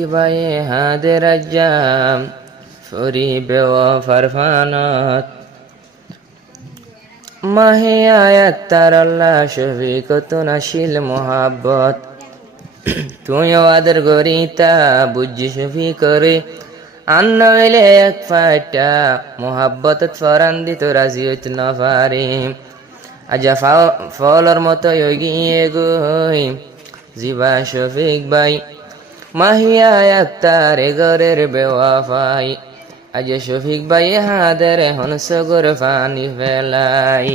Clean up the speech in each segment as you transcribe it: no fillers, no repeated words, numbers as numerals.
কিবায়ে হাদে রাজ্জাম ফরি বেওয়াফার ফানাত মাহে আয়াত তার আল্লাহ শফিকতুন আসিল মোহাব্বত তুইও আদর গরিতা বুঝি শফি করে আন্ন হইলে এক ফাটা মোহাব্বত ফরান্দি তো রাজি হইত না পারে আজা ফলর মতো গিয়ে গই জিবা শফিক ভাই মাহিয়া আক্তার ঘরের বেওয়াফাই আজ শফিক ভাই হাদের হনসগর ফানি ফেলাই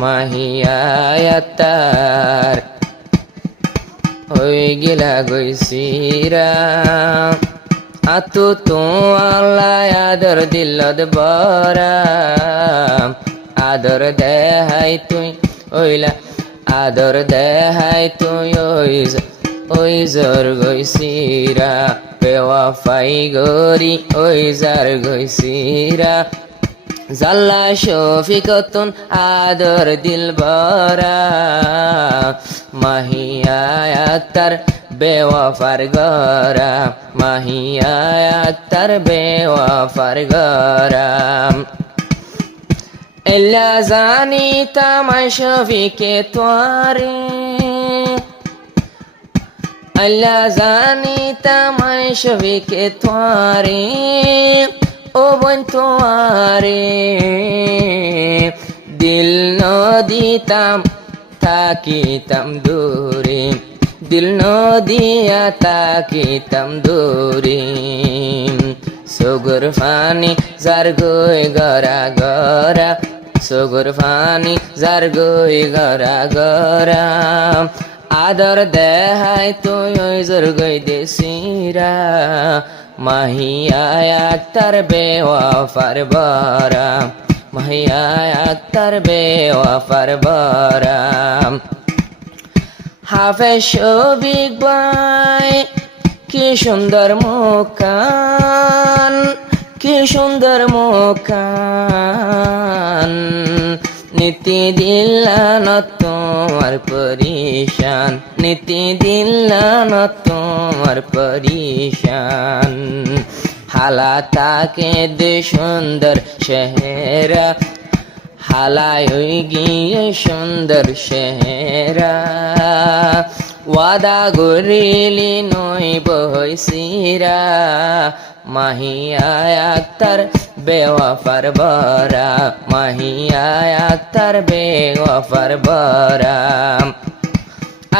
মাহিয়া আক্তার ওই গিলা গইছিরা আতু তো আল্লাহ আদর দিলত বরা আদর দেহাই তুই ওইলা আদর দেহাই তুই ওই জর গইছিরা বেওয়াফাই গরি ওই জার গইছিরা জাল্লা শফিকতুন আদর দিল বরা মাহিয়া আক্তার বেওয়াফার গরা মাহিয়া আক্তার বেওয়াফার গরা এলা জানি তামাই শফিকে তোয়ারে আল্লাহ জানি তামাই শফিকে তোয়ারে ও বোন তোয়ারে দিল নদিতাম থাকিতাম দূরে দিল নদিয়া থাকিতাম দূরে সগর ফানি যার গই গরা গরা সগর ফানি যার গই গরা গরা আদর দেহাই তুই ওই জোর গই দেশিরা মাহিয়া আক্তার বেওয়াফার বরা মাহিয়া আক্তার বেওয়াফার বরা হাফেজ শফিক ভাই কি সুন্দর মুখান কি সুন্দর মুখান নীতি দিল্লান তোমার পরিশান নীতি দিল্লান তোমার পরিশান হালা তাকে দে সুন্দর শেহরা হালায় গিয়ে সুন্দর শেহরা ওয়াদা গরিলি নই বহসিরা মাহিয়া আক্তার বেওয়াফার বরা মাহিয়া আক্তার বেওয়াফার বরা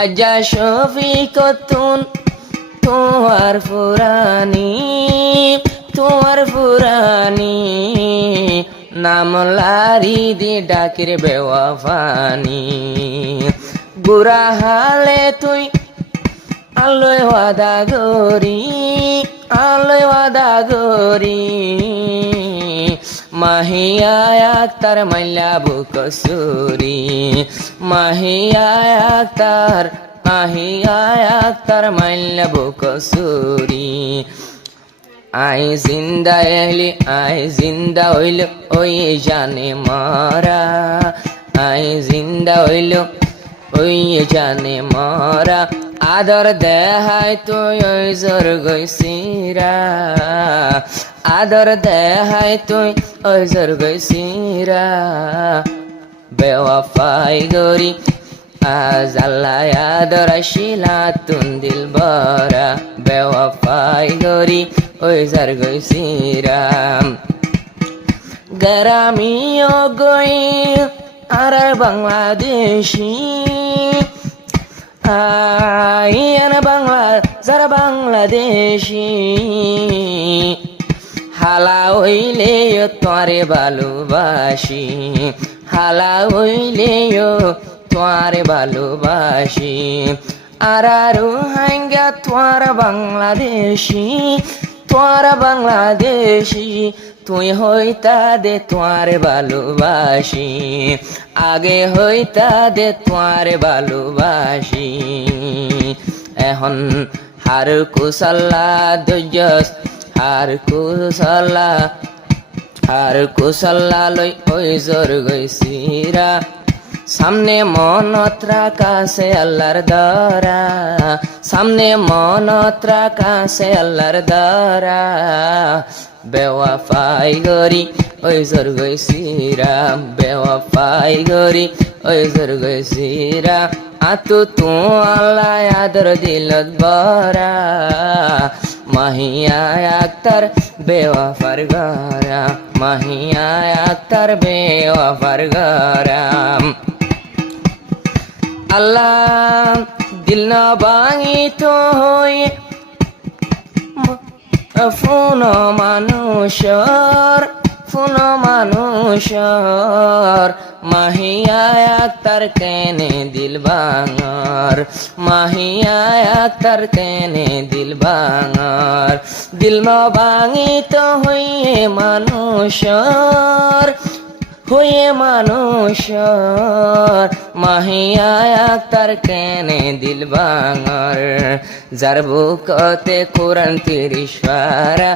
আজা শফিকতুন তোমার ফুরানি নাম লারি দি ডাকির বেওয়াফানি বুড়া হালে তুই আলোয় ওয়াদা গরি মাহিয়া আক্তার মাইলা বুকসুরি মাহিয়া আক্তার মাইলা বুকসুরি আই জিন্দা এহলি আই জিন্দা হইল ওই জানে মারা আই জিন্দা হইল ওই জানে মারা আদর দেহাই তুই ওই জোর গইছিরা আদর দেহাই তুই ওই জোর গইছিরা বেওয়াফাই গরি আজ আল্লাহ আদর আসিলা তুন দিল বরা বেওয়াফাই গরি ওই জোর গইছিরা গরামিও গই আর বাংলাদেশি আইয়ান বাংলা যারা বাংলাদেশি হালা হইলে তোরে ভালোবাসি হালা হইলে তোরে ভালোবাসি আর হাঙ্গা তোরা বাংলাদেশি তুই হইতা দে তোর ভালোবাসি আগে হইতা দে তোর ভালোবাসি এখন হার কুশাল্লা দজস হার কুশাল্লা লই ওই জোর গইছিরা সামনে মনত রাখাছে আল্লাহর দরা, সামনে মনত রাখাছে আল্লাহর দরা, বেওয়াফাই গরি ওই জোর গইছিরা, বেওয়াফাই গরি ওই জোর গইছিরা, আতু তু আল্লাহ আদর দিলত বরা, মাহিয়া আক্তার বেওয়াফার গরা, মাহিয়া আক্তার বেওয়াফার গরা। আল্লাহ দিল না ভাঙিত হয়ে ফুন মানুষর, ফুন মানুষর, মাহিয়া আক্তার কেনে দিল ভাঙর, মাহিয়া আক্তার কেনে দিল ভাঙর, দিল ভাঙিত হইয়ে মানুষর, হয়ে মানুষর, মাহিয়া আক্তার কেনে দিল ভাঙর, যার বুকতে কোরআন ৩০ পারা,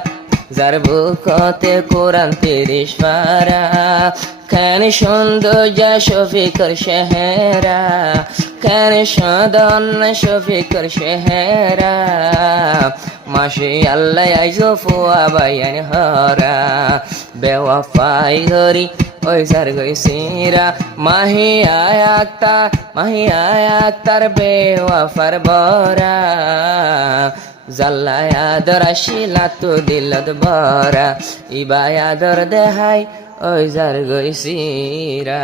যার বুকতে কোরআন ৩০ পারা, কেন সৌন্দর্য শফিকর শেহরা, কেন সদন শফিকর শেহরা, মাসি আল্লাহ আইজো ফুয়া বাইয়ান হরা, বেওয়াফাই গরি ওই যার গইছিরা, মাহিয়া আক্তার, মাহিয়া আক্তার বেওয়াফার বরা, জাল্লায় আদর আসিলা তো দিলত বরা, ইবাই আদর দেহাই ওই যার গইছিরা।